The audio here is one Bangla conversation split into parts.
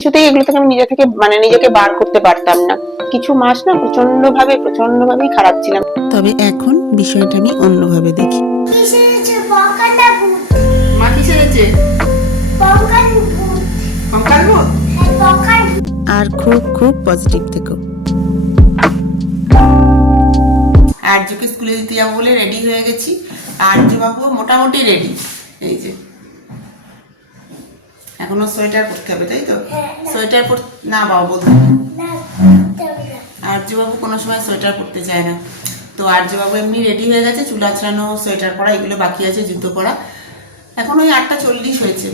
কিছুতেই এগুলো থেকে আমি নিজে থেকে মানে নিজেকে বার করতে পারতাম না। কিছু মাস না প্রচন্ডভাবেই খারাপ ছিলাম। তবে এখন বিষয়টা আমি অন্যভাবে দেখি। মা কি সেরেছে? আর খুব খুব পজিটিভ থেকো। আর্যকে স্কুলে দিতে যাবো বলে রেডি হয়ে গেছি। আর্য বাবু মোটামুটি রেডি। এই যে এখনো সোয়েটার পরতে হবে, তাই তো? সোয়েটার পর না বাবু বলতে আর্য বাবু কোনো সময় সোয়েটার পরতে চায় না। তো আর্য বাবু এমনি রেডি হয়ে গেছে, চুল আঁচড়ানো, সোয়েটার পরা, এগুলো বাকি আছে, জুতো পরা। এখন ওই 8:40 হয়েছে।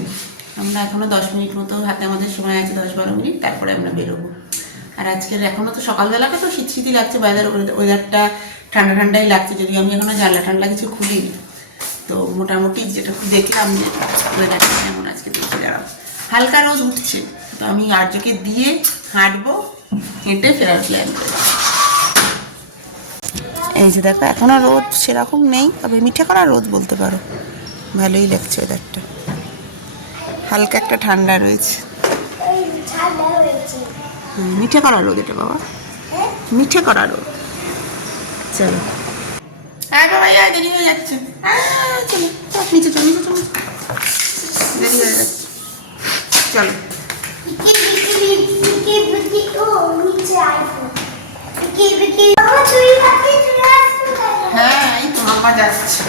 আমরা এখনো 10 মিনিট মতো হাতে আমাদের সময় আছে, 10-12 মিনিট, তারপরে আমরা বেরোবো। আর আজকের এখনো তো সকালবেলাটা তো শীতই লাগছে, ওয়েদারটা ঠান্ডা ঠান্ডাই লাগছে, যদি আমি এখনো জানলা ঠান্ডা কিছু খুলিনি। তো মোটামুটি যেটা দেখলাম যে ওয়েদারটা কেমন আজকে দেখে দাঁড়াও, হালকা রোদ উঠছে। তো আমি আর্যকে দিয়ে হাঁটবো, হেঁটে ফেরার প্ল্যান করবো। এই যে দেখো এখনো রোদ সেরকম নেই, তবে মিঠে করা রোদ বলতে পারো, ভালোই লাগছে ওয়েদারটা, হালকা একটা ঠান্ডা রয়েছে। মিঠে করা রোদ এটা বাবা, মিঠে করা রোদ। চলো বাবা, দেরি হয়ে যাচ্ছে, চলো নিচে চলো, নিচে চলো, দেরি হয়ে যাচ্ছে, চলো। হ্যাঁ এই তো মামা যাচ্ছে।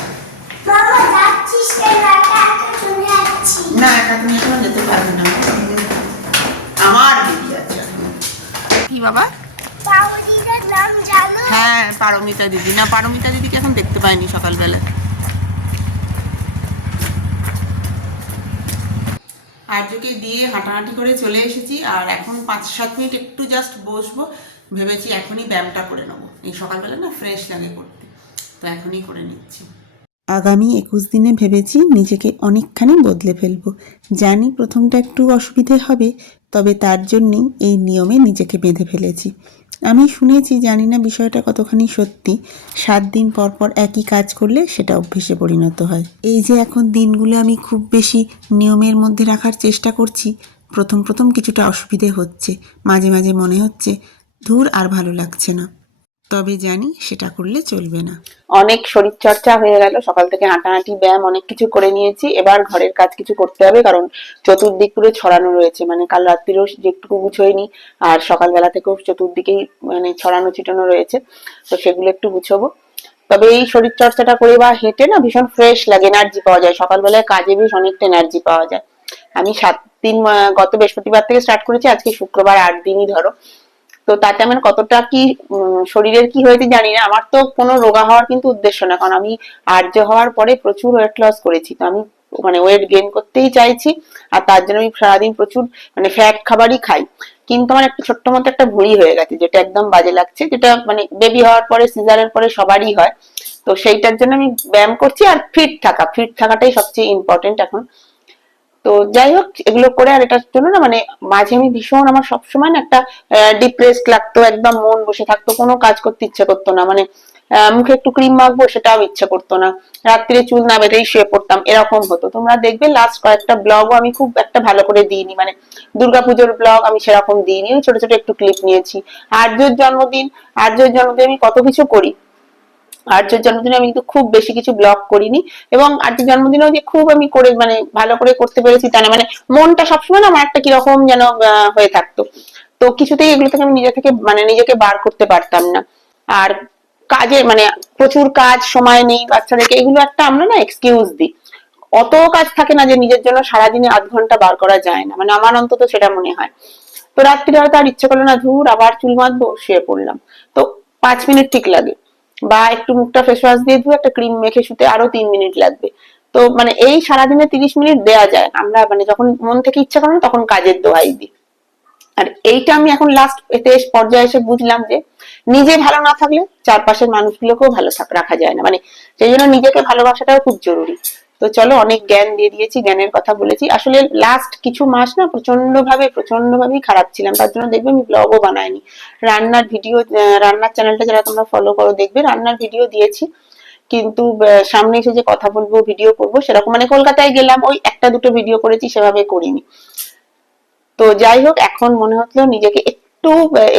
না একা তুমি এখনো যেতে পারবে না, আমার দিদি আছে। কি বাবা? হ্যাঁ পারমিতা দিদি। না পারমিতা দিদিকে এখন দেখতে পাইনি সকালবেলা। আর্যকে দিয়ে হাঁটাহাঁটি করে চলে এসেছি, আর এখন 5-7 মিনিট একটু জাস্ট বসবো। ভেবেছি এখনই ব্যায়ামটা করে নেবো, এই সকালবেলা না ফ্রেশ লাগে করতে, তো এখনই করে নিচ্ছি। আগামী 21 দিনে ভেবেছি নিজেকে অনেকখানি বদলে ফেলবো। জানি প্রথমটা একটু অসুবিধে হবে, তবে তার জন্যই এই নিয়মে নিজেকে বেঁধে ফেলেছি। আমি শুনেছি, জানি না বিষয়টা কতখানি সত্যি, 7 দিন পর পর একই কাজ করলে সেটা অভ্যেসে পরিণত হয়। এই যে এখন দিনগুলো আমি খুব বেশি নিয়মের মধ্যে রাখার চেষ্টা করছি, প্রথম প্রথম কিছুটা অসুবিধে হচ্ছে, মাঝে মাঝে মনে হচ্ছে ধুর আর ভালো লাগছে না, তবে জানি সেটা করলে চলবে না। অনেক শরীর চর্চা হয়ে গেল, সকাল থেকে হাঁটাহাঁটি, ব্যায়াম অনেক কিছু করে নিয়েছি। এবার ঘরের কাজ কিছু করতে হবে, কারণ চতুর্দিক পুরো ছড়ানো রয়েছে, মানে কাল রাত্রিরও যেটুকু গুছোইনি, আর সকালবেলা থেকেও চতুর্দিকেই মানে ছড়ানো ছিটানো রয়েছে, তো সেগুলো একটু গুছোবো। তবে এই শরীর চর্চাটা করে বা হেঁটে না ভীষণ ফ্রেশ লাগে, এনার্জি পাওয়া যায়, সকালবেলায় কাজে বেশ অনেকটা এনার্জি পাওয়া যায়। আমি 7 দিন, গত বৃহস্পতিবার থেকে স্টার্ট করেছি, আজকে শুক্রবার, 8 দিনই ধরো। তো তাতে আমার কতটা কি শরীরের কি হয়েছে জানি না। আমার তো কোনো রোগা হওয়ার কিন্তু উদ্দেশ্য না, কারণ আমি আর্য হওয়ার পরে প্রচুর ওয়েট লস করেছি, তো আমি মানে ওয়েট গেইন করতেই চাইছি, আর তার জন্য আমি সারাদিন প্রচুর মানে ফ্যাট খাবারই খাই। কিন্তু আমার একটা ছোট্ট মতো একটা ভুঁড়ি হয়ে গেছে, যেটা একদম বাজে লাগছে, যেটা মানে বেবি হওয়ার পরে, সিজারের পরে সবারই হয়। তো সেইটার জন্য আমি ব্যায়াম করছি, আর ফিট থাকাটাই সবচেয়ে ইম্পর্টেন্ট এখন। তো যাই হোক, এগুলো করে, আর এটার জন্য না মানে মাঝে আমি ভীষণ, আমার সবসময় না একটা ডিপ্রেসড লাগতো, একদম মন বসে থাকতো, কোনো কাজ করতে ইচ্ছে করতো না, মানে মুখে একটু ক্রিম মাখবো সেটাও ইচ্ছে করতো না, রাত্রে চুল না বেঁধেই শুয়ে পড়তাম, এরকম হতো। তোমরা দেখবে লাস্ট কয়েকটা ব্লগও আমি খুব একটা ভালো করে দিইনি, মানে দুর্গাপুজোর ব্লগ আমি সেরকম দিইনি, ছোট ছোট একটু ক্লিপ নিয়েছি। আর্যর জন্মদিন আমি কত কিছু করি, আর্যর জন্মদিনে আমি কিন্তু খুব বেশি কিছু ব্লগ করিনি, এবং আর্যর জন্মদিনেও যে খুব আমি করে মানে ভালো করে করতে পেরেছি তা না, মানে মনটা সবসময় না আমার একটা কিরকম যেন হয়ে থাকতো। তো কিছুতেই এগুলো থেকে আমি নিজেকে বার করতে পারতাম না। আর কাজে মানে প্রচুর কাজ, সময় নেই বাচ্চাদেরকে, এগুলো একটা আমরা না এক্সকিউজ দিই। অত কাজ থাকে না যে নিজের জন্য সারাদিনে 8 ঘন্টা বার করা যায় না, মানে আমার অন্তত সেটা মনে হয়। তো রাত্রিরে হয়তো আর ইচ্ছে করলো না, ধুর আবার চুল বাঁধবো, শুয়ে পড়লাম। তো 5 মিনিট ঠিক লাগে, বা একটু মুখটা ফেস ওয়াশ দিয়ে ধুয়ে একটা ক্রিম মেখে শুতে আরো 3 মিনিট লাগবে। তো মানে এই সারাদিনে 30 মিনিট দেয়া যায়, আমরা মানে যখন মন থেকে ইচ্ছা করে না তখন কাজের দোহাই দিই। আর এইটা আমি এখন লাস্ট এতে পর্যায়ে এসে বুঝলাম যে নিজে ভালো না থাকলে চারপাশের মানুষগুলোকেও ভালো রাখা যায় না, মানে সেই জন্য নিজেকে ভালোবাসাটাও খুব জরুরি। তো চলো, অনেক জ্ঞান দিয়ে দিয়েছি, জ্ঞানের কথা বলেছি। আসলে লাস্ট কিছু মাস না প্রচন্ডভাবেই খারাপ ছিলাম, তার জন্য দেখবে আমি ব্লগও বানাইনি। রান্নার ভিডিও, রান্নার চ্যানেলটা যারা তোমরা ফলো করো দেখবে, রান্নার ভিডিও দিয়েছি, কিন্তু সামনে এসে যে কথা বলবো, ভিডিও করবো সেরকম, মানে কলকাতায় গেলাম ওই একটা দুটো ভিডিও করেছি, সেভাবে করিনি। তো যাই হোক, এখন মনে হচ্ছিল নিজেকে একটু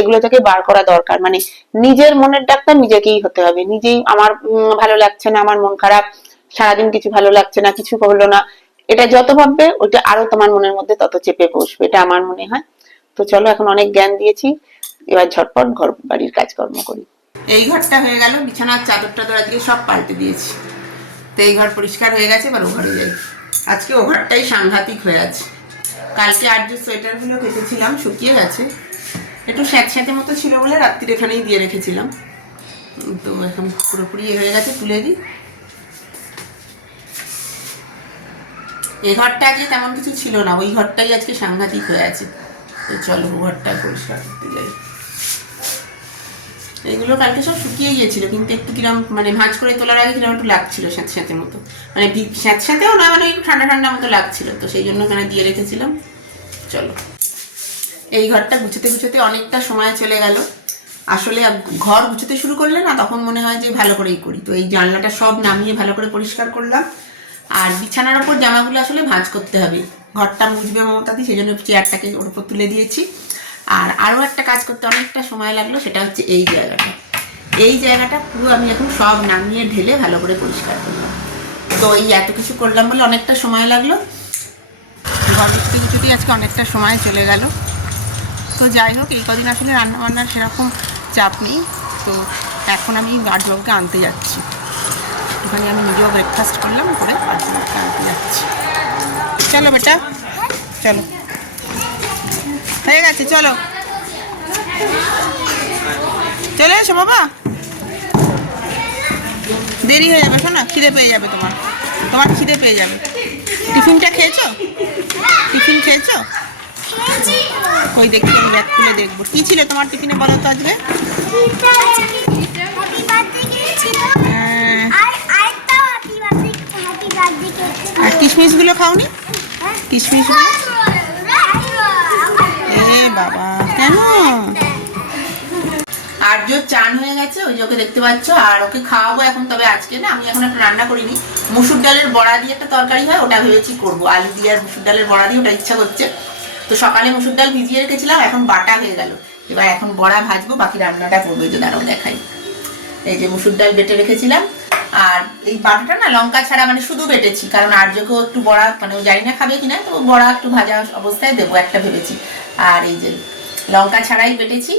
এগুলো থেকে বার করা দরকার। মানে নিজের মনের ডাক্তার নিজেকেই হতে হবে। নিজেই আমার ভালো লাগছে না, আমার মন খারাপ, সারাদিন কিছু ভালো লাগছে না, কিছু হলো না, এটা যত ভাববে ওইটা আরো তোমার মনের মধ্যে তত চেপে বসবে, এটা আমার মনে হয়। তো চলো, এখন অনেক জ্ঞান দিয়েছি, এবার ঝটপট ঘর বাড়ির কাজকর্ম করি। এই ঘরটা হয়ে গেল, বিছানার চাদর টাদর আজকে সব পাল্টে দিয়েছি। তো এই ঘর পরিষ্কার হয়ে গেছে, এবার ও ঘরে যাই। আজকে ও ঘরটাই সাংঘাতিক হয়ে আছে। কালকে আর্য সোয়েটারগুলো কেটেছিলাম, শুকিয়ে গেছে, একটু স্যাঁতস্যাঁতে মতো ছিল বলে রাত্রির এখানেই দিয়ে রেখেছিলাম। তো এখন পুরোপুরি হয়ে গেছে, তুলে দিই। এই ঘরটা আজকে তেমন কিছু ছিল না, ওই ঘরটাই আজকে সাংঘাতিক হয়ে আছে। তো চলো ঘরটা পরিষ্কার করতে যাই। এইগুলো কালকে সব শুকিয়ে গিয়েছিল, কিন্তু একটু কিরম মানে ভাঁজ করে তোলার আগে কিরম একটু লাগছিল স্যাঁতস্যাঁতে মতো, মানে স্যাঁতস্যাঁতেও না, মানে একটু ঠান্ডা ঠান্ডা মতো লাগছিল, তো সেই জন্য এখানে দিয়ে রেখেছিলাম। চলো, এই ঘরটা গুছোতে গুছোতে অনেকটা সময় চলে গেল। আসলে ঘর গুছোতে শুরু করলে না, তখন মনে হয় যে ভালো করেই করি। তো এই জানলাটা সব নামিয়ে ভালো করে পরিষ্কার করলাম। আর বিছানার ওপর জামাগুলো আসলে ভাঁজ করতে হবে, ঘরটা মুছবে মমতাদি, সেই জন্য চেয়ারটাকে ওর উপর তুলে দিয়েছি। আর আরও একটা কাজ করতে অনেকটা সময় লাগলো, সেটা হচ্ছে এই জায়গাটা। এই জায়গাটা পুরো আমি এখন সব নামিয়ে ঢেলে ভালো করে পরিষ্কার করলাম। তো এই এত কিছু করলাম বলে অনেকটা সময় লাগলো, ঘর গুছতে গুছতেই আজকে অনেকটা সময় চলে গেল। তো যাই হোক, এই কদিন আসলে রান্নাবান্নার সেরকম চাপ নেই। তো এখন আমি আর্যকে আনতে যাচ্ছি, ওখানে আমি নিজেও ব্রেকফাস্ট করলাম, করে আর্যকে আনতে যাচ্ছি। চলো বেটা, চলো, হয়ে গেছে, চলো চলে এসো বাবা, দেরি হয়ে যাবে, শোনা খিদে পেয়ে যাবে, তোমার তোমার খিদে পেয়ে যাবে। টিফিনটা খেয়েছো? টিফিন খেয়েছো? ওই দেখি, আমি ব্যাগ খুলে দেখবো কি ছিল তোমার টিফিনে, বলো তো আজকে। আর কিশমিশগুলো খাওনি? কিশমিশগুলো এ বাবা, কেন? আর্য চান হয়ে গেছে, ওই যে ওকে দেখতে পাচ্ছ, আর ওকে খাওয়াবো এখন। তবে আজকে না, আমি এখন একটা রান্না করিনি, মুসুর ডালের বড়া দিয়ে একটা তরকারি হয়, ওটা ভেবেছি করবো, আলু দিয়ে আর মুসুর ডালের বড়া দিয়ে, ওটা ইচ্ছা করছে। তো সকালে মুসুর ডাল ভিজিয়ে রেখেছিলাম, এখন বাটা হয়ে গেল, এবার এখন বড়া ভাজবো, বাকি রান্নাটা করবো। এই যে দাঁড়াও দেখাই, এই যে মুসুর ডাল বেটে রেখেছিলাম, আর এই বাটাটা না লঙ্কা ছাড়া মানে শুধু বেটেছি, কারণ আর্যকেও একটু বড়া, মানে ও জানি না খাবে কিনা, তো বড়া একটু ভাজা অবস্থায় দেবো একটা ভেবেছি। আর এই যে লঙ্কা ছাড়াই বেটেছি,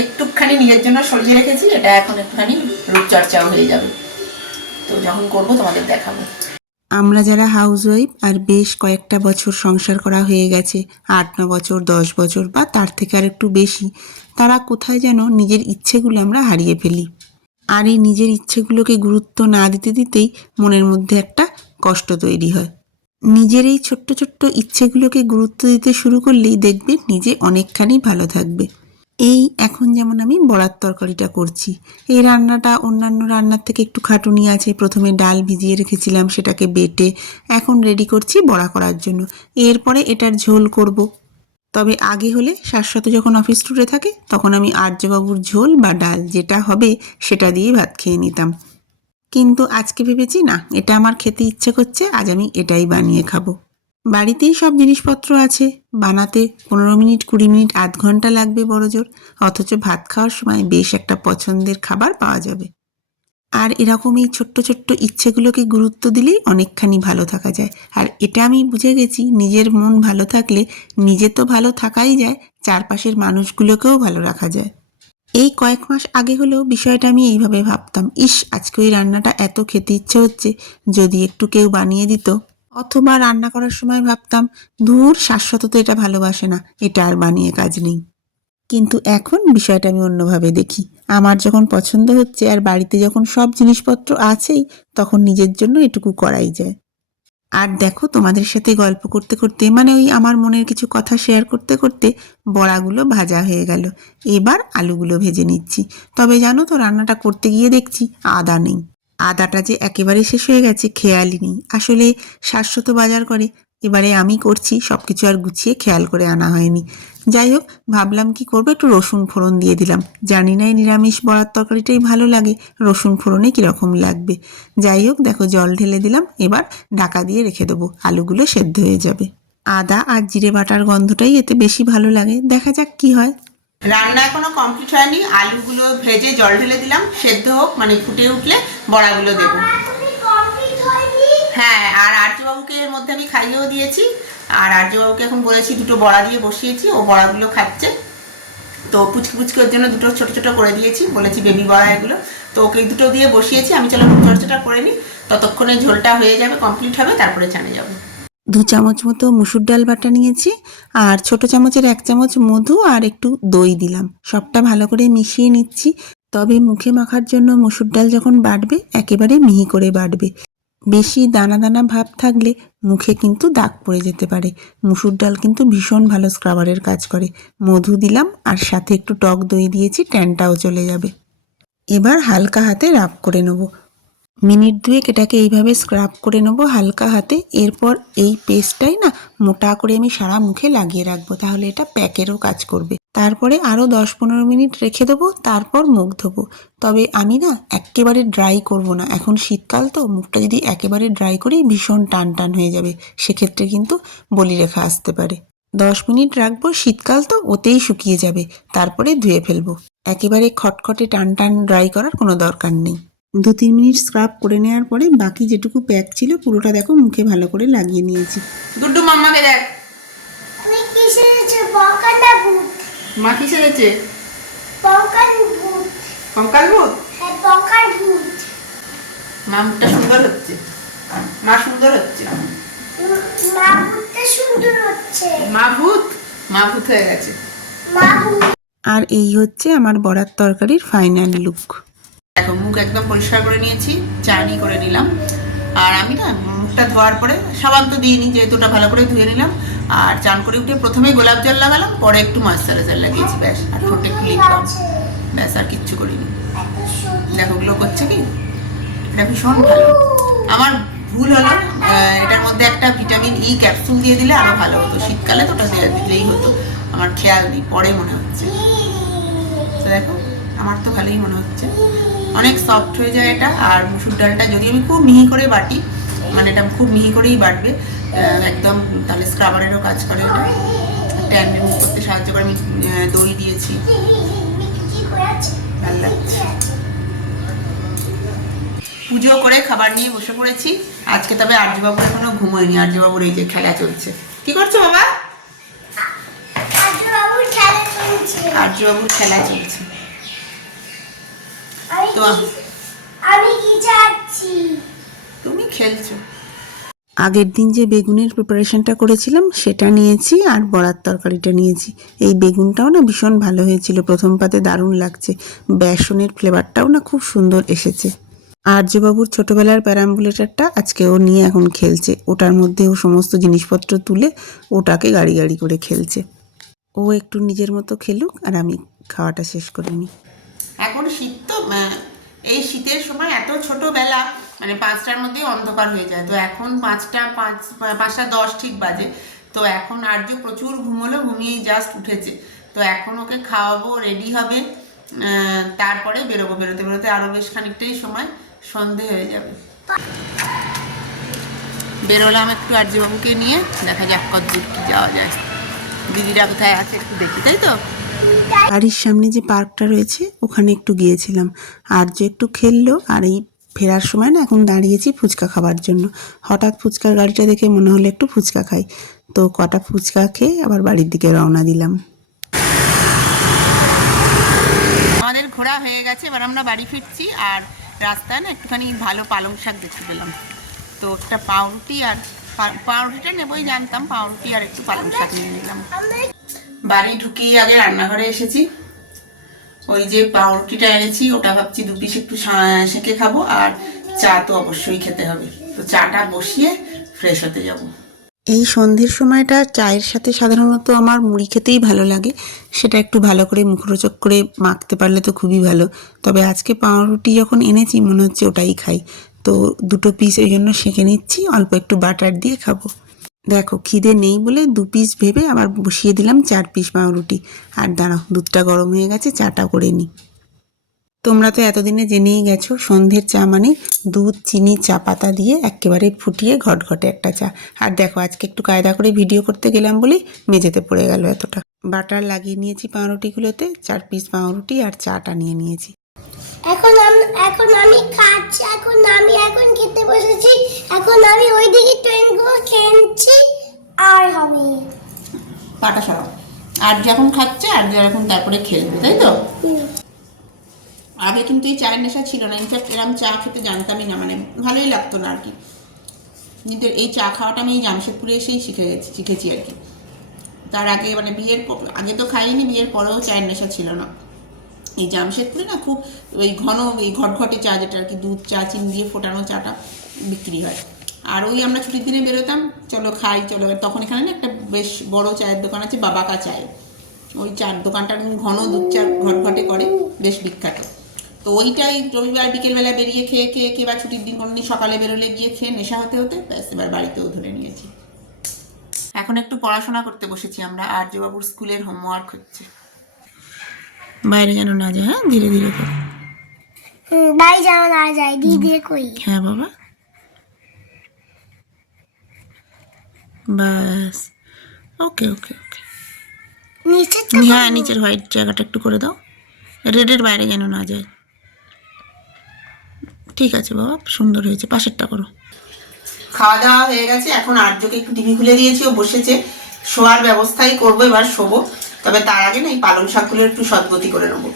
একটুখানি নিজের জন্য সরিয়ে রেখেছি, এটা এখন একটুখানি রূপচর্চাও হয়ে যাবে। তো যখন করবো তোমাদের দেখাবো। আমরা যারা হাউসওয়াইফ আর বেশ কয়েকটা বছর সংসার করা হয়ে গেছে, 8-9 বছর, 10 বছর বা তার থেকে আর একটু বেশি, তারা কোথায় যেন নিজের ইচ্ছেগুলো আমরা হারিয়ে ফেলি। আর এই নিজের ইচ্ছেগুলোকে গুরুত্ব না দিতে দিতেই মনের মধ্যে একটা কষ্ট তৈরি হয়। নিজের এই ছোট্ট ছোট্ট ইচ্ছেগুলোকে গুরুত্ব দিতে শুরু করলেই দেখবে নিজে অনেকখানি ভালো থাকবে। এই এখন যেমন আমি বড়ার তরকারিটা করছি, এই রান্নাটা অন্যান্য রান্নার থেকে একটু খাটুনি আছে। প্রথমে ডাল ভিজিয়ে রেখেছিলাম, সেটাকে বেটে এখন রেডি করছি বড়া করার জন্য। এরপরে এটার ঝোল করব। তবে আগে হলে শাশ্বত যখন অফিস ট্যুরে থাকে, তখন আমি আর্যবাবুর ঝোল বা ডাল যেটা হবে সেটা দিয়ে ভাত খেয়ে নিতাম। কিন্তু আজকে ভেবেছি না, এটা আমার খেতে ইচ্ছে করছে, আজ আমি এটাই বানিয়ে খাবো। বাড়িতেই সব জিনিসপত্র আছে, বানাতে 15 মিনিট 20 মিনিট আধ ঘন্টা লাগবে বড়জোর, অথচ ভাত খাওয়ার সময় বেশ একটা পছন্দের খাবার পাওয়া যাবে। আর এরকম এই ছোট্ট ছোট্ট ইচ্ছেগুলোকে গুরুত্ব দিলেই অনেকখানি ভালো থাকা যায়। আর এটা আমি বুঝে গেছি, নিজের মন ভালো থাকলে নিজে তো ভালো থাকাই যায়, চারপাশের মানুষগুলোকেও ভালো রাখা যায়। এই কয়েক মাস আগে হলেও বিষয়টা আমি এইভাবে ভাবতাম, ইস আজকে ওই রান্নাটা এত খেতে ইচ্ছে হচ্ছে, যদি একটু কেউ বানিয়ে দিত। অথবা রান্না করার সময় ভাবতাম, ধুর শাশ্বত তো এটা ভালোবাসে না, এটা আর বানিয়ে কাজ নেই। কিন্তু এখন বিষয়টা আমি অন্যভাবে দেখি, আমার যখন পছন্দ হচ্ছে আর বাড়িতে যখন সব জিনিসপত্র আছেই, তখন নিজের জন্য এটুকু করাই যায়। আর দেখো, তোমাদের সাথে গল্প করতে করতে, মানে ওই আমার মনের কিছু কথা শেয়ার করতে করতে বড়াগুলো ভাজা হয়ে গেল। এবার আলুগুলো ভেজে নিচ্ছি। তবে জানো তো, রান্নাটা করতে গিয়ে দেখছি আদা নেই। আদাটা যে একেবারে শেষ হয়ে গেছে খেয়ালই নেই। আসলে শাশ্বত বাজার করে, এবারে আমি করছি, সব কিছু আর গুছিয়ে খেয়াল করে আনা হয়নি। যাই হোক, ভাবলাম কি করবো, একটু রসুন ফোড়ন দিয়ে দিলাম। জানি না এই নিরামিষ বড়ার তরকারিটাই ভালো লাগে, রসুন ফোড়নে কীরকম লাগবে। যাই হোক, দেখো জল ঢেলে দিলাম, এবার ঢাকা দিয়ে রেখে দেবো, আলুগুলো সেদ্ধ হয়ে যাবে। আদা আর জিরে বাটার গন্ধটাই এতে বেশি ভালো লাগে। দেখা যাক কি হয়। রান্না এখনো কমপ্লিট হয়নি। আলুগুলো ভেজে জল ঢেলে দিলাম, সেদ্ধ হোক, মানে ফুটে উঠলে বড়াগুলো দেবো। হ্যাঁ, আর আর্যবাবুকে এর মধ্যে আমি খাইয়েও দিয়েছি। আর আর্যবাবুকে এখন বলেছি দুটো বড়া দিয়ে বসিয়েছি, ও বড়াগুলো খাচ্ছে। তো পুচকি পুচকি ওর জন্য দুটো ছোট ছোট করে দিয়েছি, বলেছি বেবি বড়া এগুলো। তো ওকে দুটো দিয়ে বসিয়েছি, আমি চলো চর্চাটা করে নিই, ততক্ষণে ঝোলটা হয়ে যাবে, কমপ্লিট হবে, তারপরে চানে যাবো। 2 চামচ মতো মুসুর ডাল বাটা নিয়েছি, আর ছোট চামচের 1 চামচ মধু আর একটু দই দিলাম। সবটা ভালো করে মিশিয়ে নিচ্ছি। তবে মুখে মাখার জন্য মসুর ডাল যখন বাটবে একেবারে মিহি করে বাটবে। বেশি দানা দানা ভাব থাকলে মুখে কিন্তু দাগ পড়ে যেতে পারে। মুসুর ডাল কিন্তু ভীষণ ভালো স্ক্রাবারের কাজ করে। মধু দিলাম আর সাথে একটু টক দই দিয়েছি, ট্যানটাও চলে যাবে। এবার হালকা হাতে রাব করে নেব। মিনিট 2 এটাকে এইভাবে স্ক্রাব করে নেবো হালকা হাতে। এরপর এই পেস্টটাই না মোটা করে আমি সারা মুখে লাগিয়ে রাখবো, তাহলে এটা প্যাকেরও কাজ করবে। তারপরে আরও 10-15 মিনিট রেখে দেবো, তারপর মুখ ধোবো। তবে আমি না একেবারে ড্রাই করব না, এখন শীতকাল তো, মুখটা যদি একেবারে ড্রাই করি ভীষণ টান টান হয়ে যাবে, সেক্ষেত্রে কিন্তু বলিরেখা আসতে পারে। 10 মিনিট রাখবো, শীতকাল তো ওতেই শুকিয়ে যাবে, তারপরে ধুয়ে ফেলবো। একেবারে খটখটে টান টান ড্রাই করার কোনো দরকার নেই। 2-3 মিনিট স্ক্রাব করে নেওয়ার পরে বাকি যেটুকু প্যাক ছিল পুরোটা দেখো মুখে ভালো করে লাগিয়ে নিয়েছি। গুড্ডু মাম্মাকে দেখ, আমি কি সেরেছে বকাটা ভূত। মা কি সেরেছে? বকার ভূত। কঙ্কাল ভূত। হ্যাঁ, বকার ভূত। মা মুখটা সুন্দর হচ্ছে, মা সুন্দর হচ্ছে। মা ভূতটা সুন্দর হচ্ছে। মা ভূত, মা ভূত হয়ে গেছে। মা ভূত। আর এই হচ্ছে আমার বড়ার তরকারির ফাইনাল লুক। দেখো মুখ একদম পরিষ্কার করে নিয়েছি, চানি করে নিলাম। আর আমি না মুখটা ধোয়ার পরে সাবান তো দিইনি, যেহেতু ওটা ভালো করে ধুয়ে নিলাম। আর চান করে উঠে প্রথমে গোলাপ জল লাগালাম, পরে একটু ময়েশ্চারাইজার লাগিয়েছি, ব্যাস। আর ঠোঁটে একটু লিপ বাম, ব্যাস, আর কিচ্ছু করিনি। দেখো গ্লো করছে কি, এটা ভীষণ ভালো। আমার ভুল হলো, এটার মধ্যে একটা ভিটামিন ই ক্যাপসুল দিয়ে দিলে আরো ভালো হতো। শীতকালে তো ওটা দিলেই হতো, আমার খেয়াল নেই, পরে মনে হচ্ছে। তো দেখো আমার তো ভালোই মনে হচ্ছে, অনেক সফট হয়ে যায় এটা। আর মুসুর ডালটা যদি আমি খুব মিহি করে বাটি, মানে এটা খুব মিহি করেই বাটবে একদম, তাহলে স্ক্রাবারেরও কাজ করে এটা, ট্যান রিমুভ করতে সাহায্য করে। আমি দই দিয়েছি, ভালো লাগছে। পুজো করে খাবার নিয়ে বসে পড়েছি আজকে। তবে আর্যবাবু এখনো ঘুমোয়নি, আর্যবাবুর এই যে খেলা চলছে। কি করছো বাবা? আর্যবাবুর খেলা চলছে। আর্যবাবুর খেলা চলছে। আমি কি চাচ্ছি? তুমি খেলছো। আগের দিন যে বেগুনের প্রিপারেশনটা করেছিলাম সেটা নিয়েছি, আর বড়ার তরকারিটা নিয়েছি। এই বেগুনটাও না ভীষণ ভালো হয়েছিল, প্রথম পাতে দারুণ লাগছে। বেসনের ফ্লেভারটাও না খুব সুন্দর এসেছে। আর্যবাবুর ছোটবেলার প্যারাম্বুলেটারটা আজকে ও নিয়ে এখন খেলছে। ওটার মধ্যে ও সমস্ত জিনিসপত্র তুলে ওটাকে গাড়ি গাড়ি করে খেলছে। ও একটু নিজের মতো খেলুক, আর আমি খাওয়াটা শেষ করে নিই। এখন শীত তো, এই শীতের সময় এত ছোটবেলা, মানে 5টার মধ্যেই অন্ধকার হয়ে যায়। তো এখন 5:10 ঠিক বাজে। তো এখন আর্য প্রচুর ঘুমোলো, ঘুমিয়েই জাস্ট উঠেছে। তো এখন ওকে খাওয়াবো, রেডি হবে, তারপরে বেরোবো। বেরোতে বেরোতে আরও বেশ খানিকটাই সময়, সন্ধে হয়ে যাবে। বেরোলাম একটু আর্যবাবুকে নিয়ে, দেখা যাক কত দূর কি যাওয়া যায়। দিদিরা কোথায় আছে একটু দেখি, তাই তো। বাড়ির সামনে যে পার্কটা রয়েছে ওখানে একটু গিয়েছিলাম। আর্য একটু খেললো, আর এই ফেরার সময় না এখন দাঁড়িয়েছি ফুচকা খাবার জন্য। হঠাৎ ফুচকার গাড়িটা দেখে মনে হলো একটু ফুচকা খাই, তো কটা ফুচকা খেয়ে আবার বাড়ির দিকে রওনা দিলাম। আমাদের ঘোরা হয়ে গেছে, এবার আমরা বাড়ি ফিরছি। আর রাস্তায় না একটুখানি ভালো পালং শাক দেখতে পেলাম, তো একটা পাউরুটি, আর পাউরুটিটা নেবই জানতাম, পাউরুটি আর একটু পালং শাক নিয়ে নিলাম। বাড়ি ঢুকেই আগে রান্নাঘরে এসেছি, ওই যে পাউরুটিটা এনেছি ওটা ভাবছি 2 পিস একটু সেঁকে খাবো, আর চা তো অবশ্যই খেতে হবে। তো চাটা বসিয়ে ফ্রেশ হতে যাব। এই সন্ধ্যের সময়টা চায়ের সাথে সাধারণত আমার মুড়ি খেতেই ভালো লাগে, সেটা একটু ভালো করে মুখরোচক করে মাখতে পারলে তো খুবই ভালো। তবে আজকে পাউরুটি যখন এনেছি মনে হচ্ছে ওটাই খাই, তো 2 পিস ওই জন্য সেঁকে নিচ্ছি, অল্প একটু বাটার দিয়ে খাবো। দেখো খিদে নেই বলে 2 পিস ভেবে আবার বসিয়ে দিলাম 4 পিস পাউরুটি। আর দাঁড়াও, দুধটা গরম হয়ে গেছে, চাটা করে নিই। তোমরা তো এতদিনে জেনেই গেছো সন্ধ্যের চা মানে দুধ, চিনি, চা পাতা দিয়ে একেবারে ফুটিয়ে ঘটঘটে একটা চা। আর দেখো আজকে একটু কায়দা করে ভিডিও করতে গেলাম বলেই মেঝেতে পড়ে গেল এতটা। বাটার লাগিয়ে নিয়েছি পাউরুটিগুলোতে, 4 পিস পাউরুটি আর চাটা নিয়ে নিয়েছি। এখন আমি খাচ্ছি, এখন খেতে বসেছি। এখন আমি ওইদিকে ট্রেনগুলো খেলছি আর হবে পাটা সরাও। আর যখন খাচ্ছে আর যখন তারপরে খেলবে, তাই তো? আগে কিন্তু এই চায়ের নেশা ছিল না, ইনফ্যাক্ট এরকম চা খেতে জানতামই না, মানে ভালোই লাগতো না আর কি। কিন্তু এই চা খাওয়াটা আমি এই জামশেদপুরে এসেই শিখেছি আর কি। তার আগে মানে আগে তো খাইনি, বিয়ের পরেও চায়ের নেশা ছিল না। এই জামশেদপুরে না খুব ওই ঘন এই ঘটঘটে চা, যেটা আর কি দুধ চা, চিনি দিয়ে ফোটানো চাটা বিক্রি হয়। আর ওই আমরা ছুটির দিনে বেরোতাম, চলো খাই চলো। তখন এখানে না একটা বেশ বড় চায়ের দোকান আছে, বাবাকা চায়। ওই চার দোকানটা ঘন দুধ চা ঘটঘটে করে, বেশ বিখ্যাত। তো ওইটাই রবিবার বিকেলবেলা বেরিয়ে খেয়ে বা ছুটির দিন কোনোদিন সকালে বেরোলে গিয়ে খেয়ে নেশা হতে ব্যাস এবার বাড়িতেও ধরে নিয়েছি। এখন একটু পড়াশোনা করতে বসেছি আমরা, আর বাবুর স্কুলের হোমওয়ার্ক হচ্ছে। বাইরে যেন না যায়, হ্যাঁ, ধীরে ধীরে কর। বাড়ি যেন না যায়, দিদি কই। হ্যাঁ বাবা, বাস। ওকে ওকে ওকে। হ্যাঁ, নিচের হোয়াইট জায়গাটা একটু করে দাও, রেডের বাইরে যেন না যায়। ঠিক আছে বাবা, সুন্দর হয়েছে, পাশেরটা করো। খাওয়া দাওয়া হয়ে গেছে, এখন আর্যকে একটু টিভি খুলে দিয়েছি, ও বসেছে। শোয়ার ব্যবস্থাই করবো, এবার শোবো। তবে তার আগে না এই পালং শাকগুলো একটু সদগতি করে নেবো।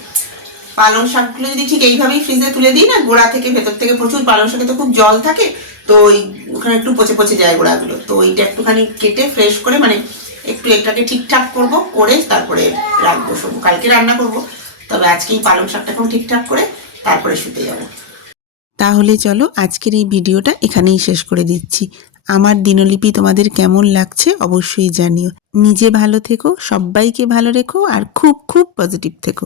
পালং শাকগুলো যদি ঠিক এইভাবেই ফ্রিজে তুলে দিই না, গোড়া থেকে ভেতর থেকে প্রচুর পালং শাকে তো খুব জল থাকে, তো ওই ওখানে একটু পচে পচে যায় গোড়াগুলো। তো ওইটা একটুখানি কেটে ফ্রেশ করে মানে একটু এটাকে ঠিকঠাক করবো, করে তারপরে রাখবো, শোবো। কালকে রান্না করবো, তবে আজকে এই পালং শাকটা এখন ঠিকঠাক করে তারপরে শুতে যাবো। তাহলে চলো আজকের এই ভিডিওটা এখানেই শেষ করে দিচ্ছি। আমার দিনলিপি তোমাদের কেমন লাগছে অবশ্যই জানিও। নিজে ভালো থেকো, সবাইকে ভালো রেখো, আর খুব খুব পজিটিভ থেকো।